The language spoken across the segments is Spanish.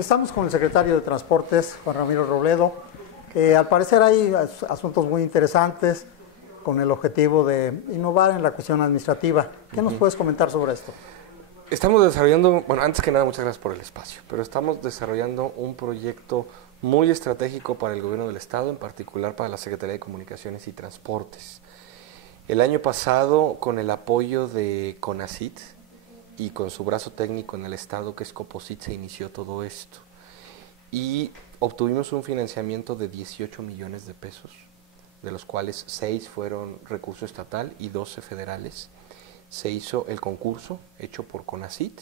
Estamos con el secretario de Transportes, Juan Ramiro Robledo, que al parecer hay asuntos muy interesantes con el objetivo de innovar en la cuestión administrativa. ¿Qué nos puedes comentar sobre esto? Estamos desarrollando, bueno, antes que nada, muchas gracias por el espacio, pero estamos desarrollando un proyecto muy estratégico para el gobierno del Estado, en particular para la Secretaría de Comunicaciones y Transportes. El año pasado, con el apoyo de CONACYT y con su brazo técnico en el Estado, que es Coposit, se inició todo esto. Y obtuvimos un financiamiento de 18 millones de pesos, de los cuales 6 fueron recurso estatal y 12 federales. Se hizo el concurso hecho por CONACYT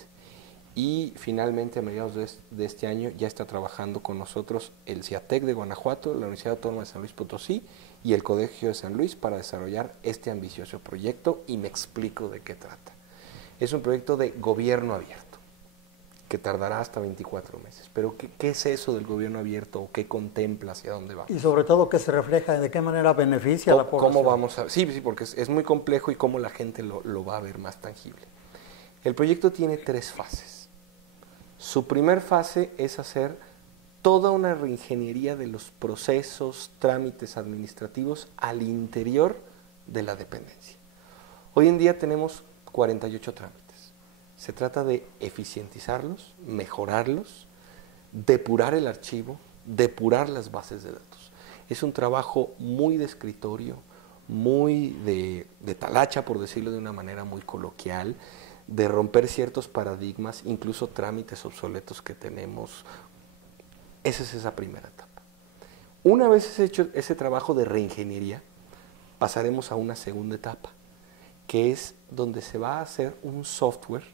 y finalmente a mediados de este año ya está trabajando con nosotros el CIATEC de Guanajuato, la Universidad Autónoma de San Luis Potosí y el Colegio de San Luis para desarrollar este ambicioso proyecto, y me explico de qué trata. Es un proyecto de gobierno abierto que tardará hasta 24 meses. Pero ¿qué es eso del gobierno abierto o qué contempla, hacia dónde va? Y sobre todo, ¿qué se refleja? ¿De qué manera beneficia a la población? ¿Cómo vamos a...? Sí, porque es muy complejo y cómo la gente lo va a ver más tangible. El proyecto tiene 3 fases. Su primer fase es hacer toda una reingeniería de los procesos, trámites administrativos al interior de la dependencia. Hoy en día tenemos 48 trámites. Se trata de eficientizarlos, mejorarlos, depurar el archivo, depurar las bases de datos. Es un trabajo muy de escritorio, muy de talacha, por decirlo de una manera muy coloquial, de romper ciertos paradigmas, incluso trámites obsoletos que tenemos. Esa es esa primera etapa. Una vez hecho ese trabajo de reingeniería, pasaremos a una segunda etapa, que es donde se va a hacer un software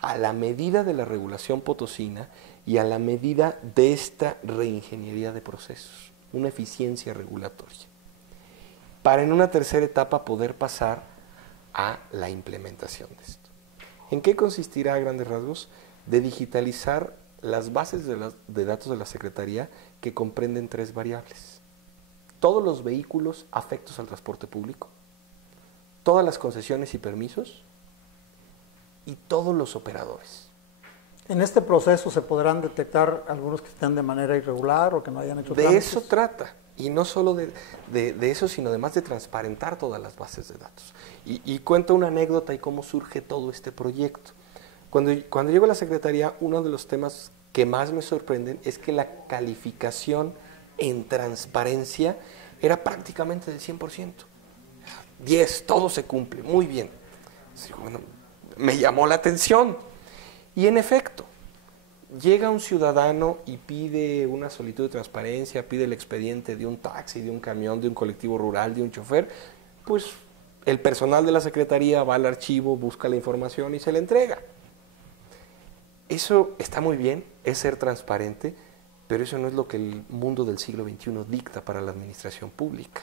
a la medida de la regulación potosina y a la medida de esta reingeniería de procesos, una eficiencia regulatoria, para en una tercera etapa poder pasar a la implementación de esto. ¿En qué consistirá a grandes rasgos? De digitalizar las bases de datos de la Secretaría, que comprenden 3 variables. Todos los vehículos afectos al transporte público, todas las concesiones y permisos, y todos los operadores. ¿En este proceso se podrán detectar algunos que estén de manera irregular o que no hayan hecho De trámites? eso trata, y no solo de eso, sino además de transparentar todas las bases de datos. Y cuento una anécdota y cómo surge todo este proyecto. Cuando llego a la Secretaría, uno de los temas que más me sorprenden es que la calificación en transparencia era prácticamente del 100%. 10, todo se cumple, muy bien. Así, bueno, me llamó la atención. Y en efecto, llega un ciudadano y pide una solicitud de transparencia, pide el expediente de un taxi, de un camión, de un colectivo rural, de un chofer, pues el personal de la Secretaría va al archivo, busca la información y se le entrega. Eso está muy bien, es ser transparente, pero eso no es lo que el mundo del siglo XXI dicta para la administración pública.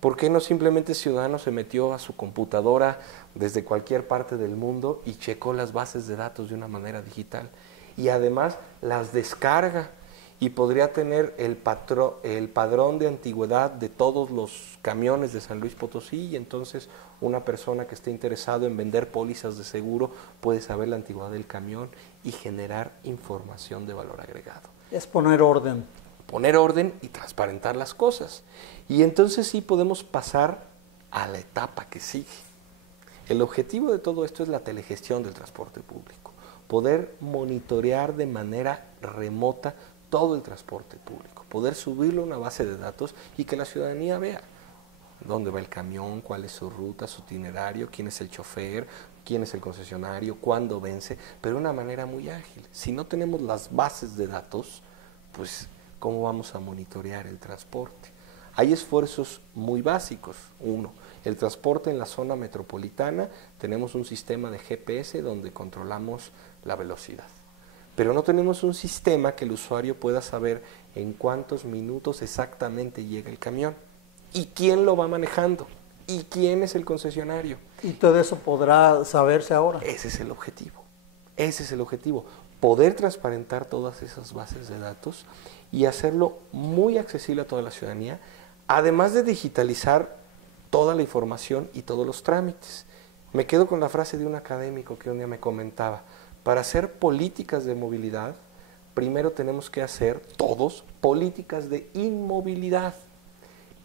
¿Por qué no simplemente el ciudadano se metió a su computadora desde cualquier parte del mundo y checó las bases de datos de una manera digital? Y además las descarga y podría tener el padrón de antigüedad de todos los camiones de San Luis Potosí, y entonces una persona que esté interesado en vender pólizas de seguro puede saber la antigüedad del camión y generar información de valor agregado. Es poner orden. Poner orden y transparentar las cosas. Y entonces sí podemos pasar a la etapa que sigue. El objetivo de todo esto es la telegestión del transporte público. Poder monitorear de manera remota todo el transporte público. Poder subirlo a una base de datos y que la ciudadanía vea dónde va el camión, cuál es su ruta, su itinerario, quién es el chofer, quién es el concesionario, cuándo vence, pero de una manera muy ágil. Si no tenemos las bases de datos, pues ¿cómo vamos a monitorear el transporte? Hay esfuerzos muy básicos. Uno, el transporte en la zona metropolitana, tenemos un sistema de GPS donde controlamos la velocidad. Pero no tenemos un sistema que el usuario pueda saber en cuántos minutos exactamente llega el camión, y quién lo va manejando, y quién es el concesionario. ¿Y todo eso podrá saberse ahora? Ese es el objetivo. Ese es el objetivo. Poder transparentar todas esas bases de datos y hacerlo muy accesible a toda la ciudadanía, además de digitalizar toda la información y todos los trámites. Me quedo con la frase de un académico que un día me comentaba: para hacer políticas de movilidad primero tenemos que hacer todos políticas de inmovilidad.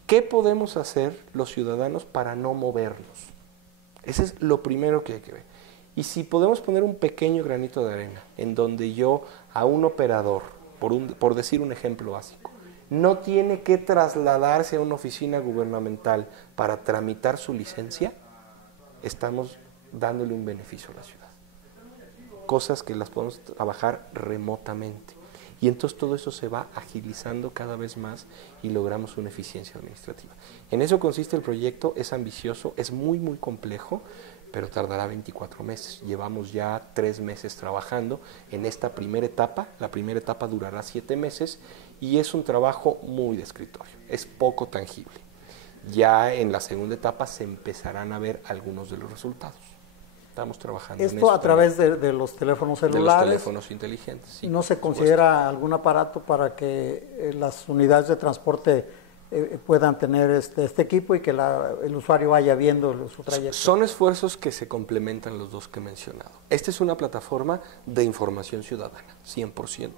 ¿Qué podemos hacer los ciudadanos para no movernos? Ese es lo primero que hay que ver. Y si podemos poner un pequeño granito de arena en donde yo a un operador, por decir un ejemplo básico, no tiene que trasladarse a una oficina gubernamental para tramitar su licencia, estamos dándole un beneficio a la ciudad. Cosas que las podemos trabajar remotamente. Y entonces todo eso se va agilizando cada vez más y logramos una eficiencia administrativa. En eso consiste el proyecto, es ambicioso, es muy complejo, pero tardará 24 meses. Llevamos ya 3 meses trabajando en esta primera etapa. La primera etapa durará 7 meses y es un trabajo muy de escritorio, es poco tangible. Ya en la segunda etapa se empezarán a ver algunos de los resultados. Estamos trabajando en esto a través de los teléfonos celulares. De los teléfonos inteligentes, sí. ¿No se considera algún aparato para que las unidades de transporte puedan tener este equipo y que el usuario vaya viendo su trayecto? Son esfuerzos que se complementan los dos que he mencionado. Esta es una plataforma de información ciudadana, 100%.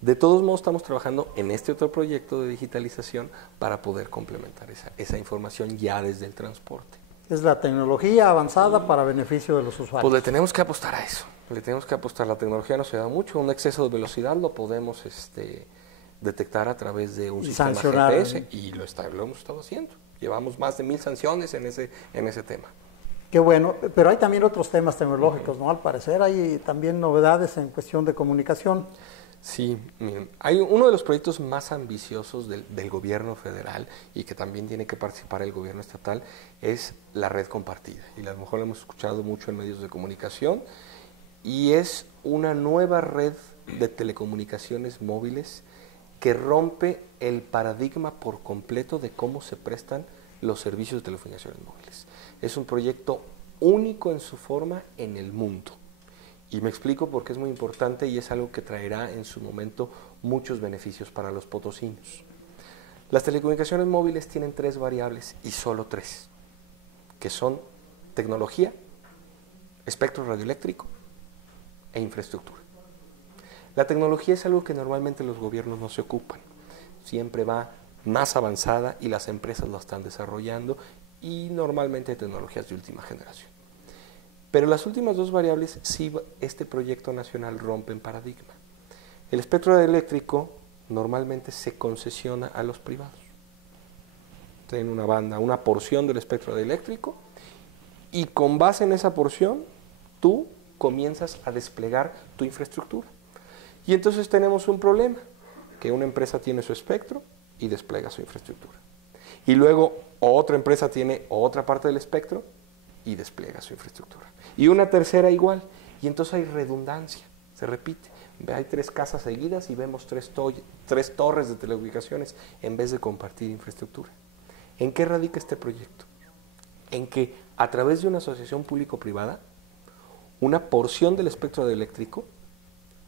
De todos modos, estamos trabajando en este otro proyecto de digitalización para poder complementar esa información ya desde el transporte. Es la tecnología avanzada para beneficio de los usuarios. Pues le tenemos que apostar a eso, le tenemos que apostar. La tecnología nos ayuda mucho, un exceso de velocidad lo podemos detectar a través de un sistema GPS y lo hemos estado haciendo. Llevamos más de 1000 sanciones en ese tema. Qué bueno, pero hay también otros temas tecnológicos, ¿no? Al parecer hay también novedades en cuestión de comunicación. Sí, miren, hay uno de los proyectos más ambiciosos del gobierno federal y que también tiene que participar el gobierno estatal es la red compartida. Y a lo mejor lo hemos escuchado mucho en medios de comunicación y es una nueva red de telecomunicaciones móviles que rompe el paradigma por completo de cómo se prestan los servicios de telecomunicaciones móviles. Es un proyecto único en su forma en el mundo. Y me explico porque es muy importante y es algo que traerá en su momento muchos beneficios para los potosinos. Las telecomunicaciones móviles tienen 3 variables y solo 3, que son tecnología, espectro radioeléctrico e infraestructura. La tecnología es algo que normalmente los gobiernos no se ocupan, siempre va más avanzada y las empresas lo están desarrollando y normalmente hay tecnologías de última generación. Pero las últimas 2 variables, sí, este proyecto nacional rompe en paradigma. El espectro radioeléctrico normalmente se concesiona a los privados. Tienen una banda, una porción del espectro radioeléctrico, y con base en esa porción, tú comienzas a desplegar tu infraestructura. Y entonces tenemos un problema, que una empresa tiene su espectro y despliega su infraestructura. Y luego otra empresa tiene otra parte del espectro y despliega su infraestructura. Y una tercera igual, y entonces hay redundancia, se repite. Hay 3 casas seguidas y vemos 3 torres de telecomunicaciones en vez de compartir infraestructura. ¿En qué radica este proyecto? En que a través de una asociación público-privada, una porción del espectro radioeléctrico,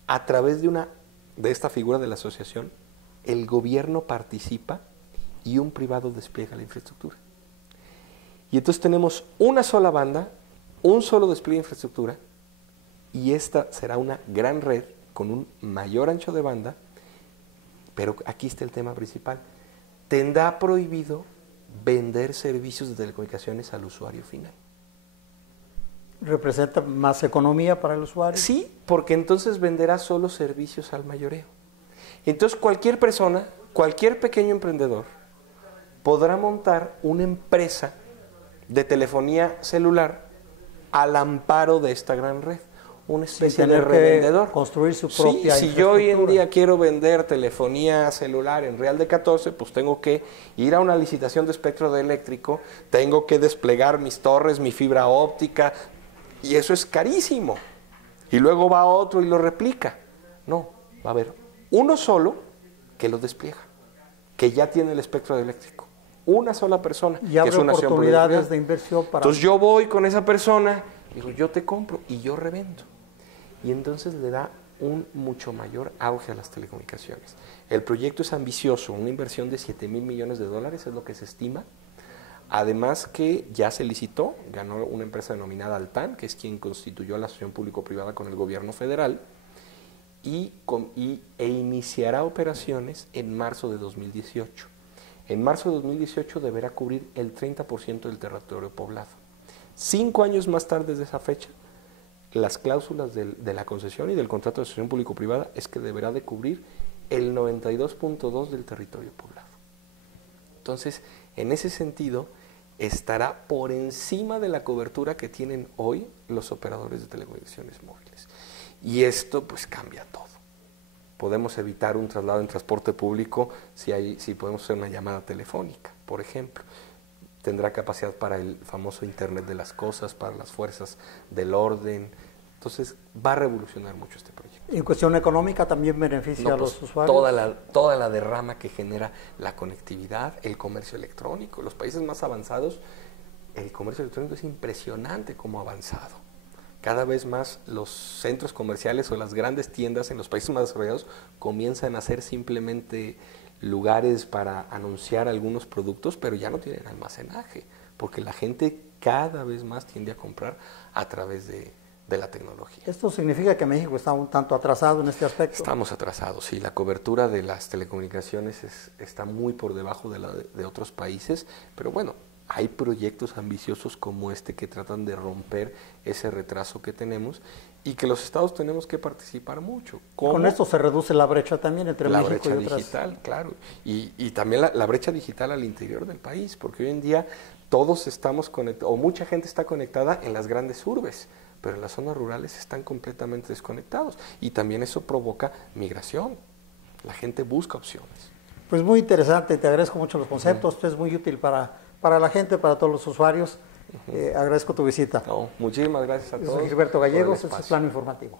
a través de esta figura de la asociación, el gobierno participa y un privado despliega la infraestructura. Y entonces tenemos una sola banda, un solo despliegue de infraestructura, y esta será una gran red con un mayor ancho de banda, pero aquí está el tema principal. Tendrá prohibido vender servicios de telecomunicaciones al usuario final. ¿Representa más economía para el usuario? Sí, porque entonces venderá solo servicios al mayoreo. Entonces cualquier persona, cualquier pequeño emprendedor, podrá montar una empresa de telefonía celular al amparo de esta gran red, una especie de revendedor. Construir su propia si yo hoy en día quiero vender telefonía celular en Real de 14, pues tengo que ir a una licitación de espectro radioeléctrico, tengo que desplegar mis torres, mi fibra óptica, y eso es carísimo. Y luego va otro y lo replica. No, va a haber uno solo que lo despliega, que ya tiene el espectro radioeléctrico. Una sola persona. Y abre oportunidades de inversión para... Entonces yo voy con esa persona, digo, yo te compro y yo revendo. Y entonces le da un mucho mayor auge a las telecomunicaciones. El proyecto es ambicioso, una inversión de $7,000 millones es lo que se estima. Además que ya se licitó, ganó una empresa denominada Altán, que es quien constituyó la asociación público-privada con el gobierno federal, e iniciará operaciones en marzo de 2018. En marzo de 2018 deberá cubrir el 30% del territorio poblado. 5 años más tarde de esa fecha, las cláusulas de la concesión y del contrato de asociación público-privada es que deberá de cubrir el 92.2% del territorio poblado. Entonces, en ese sentido, estará por encima de la cobertura que tienen hoy los operadores de telecomunicaciones móviles. Y esto pues cambia todo. Podemos evitar un traslado en transporte público si podemos hacer una llamada telefónica, por ejemplo. Tendrá capacidad para el famoso Internet de las cosas, para las fuerzas del orden. Entonces va a revolucionar mucho este proyecto. ¿En cuestión económica también beneficia a los usuarios? Toda la derrama que genera la conectividad, el comercio electrónico. Los países más avanzados, el comercio electrónico es impresionante cómo ha avanzado. Cada vez más los centros comerciales o las grandes tiendas en los países más desarrollados comienzan a ser simplemente lugares para anunciar algunos productos, pero ya no tienen almacenaje, porque la gente cada vez más tiende a comprar a través de la tecnología. ¿Esto significa que México está un tanto atrasado en este aspecto? Estamos atrasados, sí. La cobertura de las telecomunicaciones está muy por debajo de otros países, pero bueno, hay proyectos ambiciosos como este que tratan de romper ese retraso que tenemos y que los estados tenemos que participar mucho. ¿Cómo? Con esto se reduce la brecha también entre México y otras. La brecha digital, claro. Y también la brecha digital al interior del país, porque hoy en día todos estamos conectados, o mucha gente está conectada en las grandes urbes, pero en las zonas rurales están completamente desconectados. Y también eso provoca migración. La gente busca opciones. Pues muy interesante, te agradezco mucho los conceptos. Esto es muy útil para la gente, para todos los usuarios. Agradezco tu visita. No, muchísimas gracias a todos. Soy Gilberto Gallegos, este es Plano Informativo.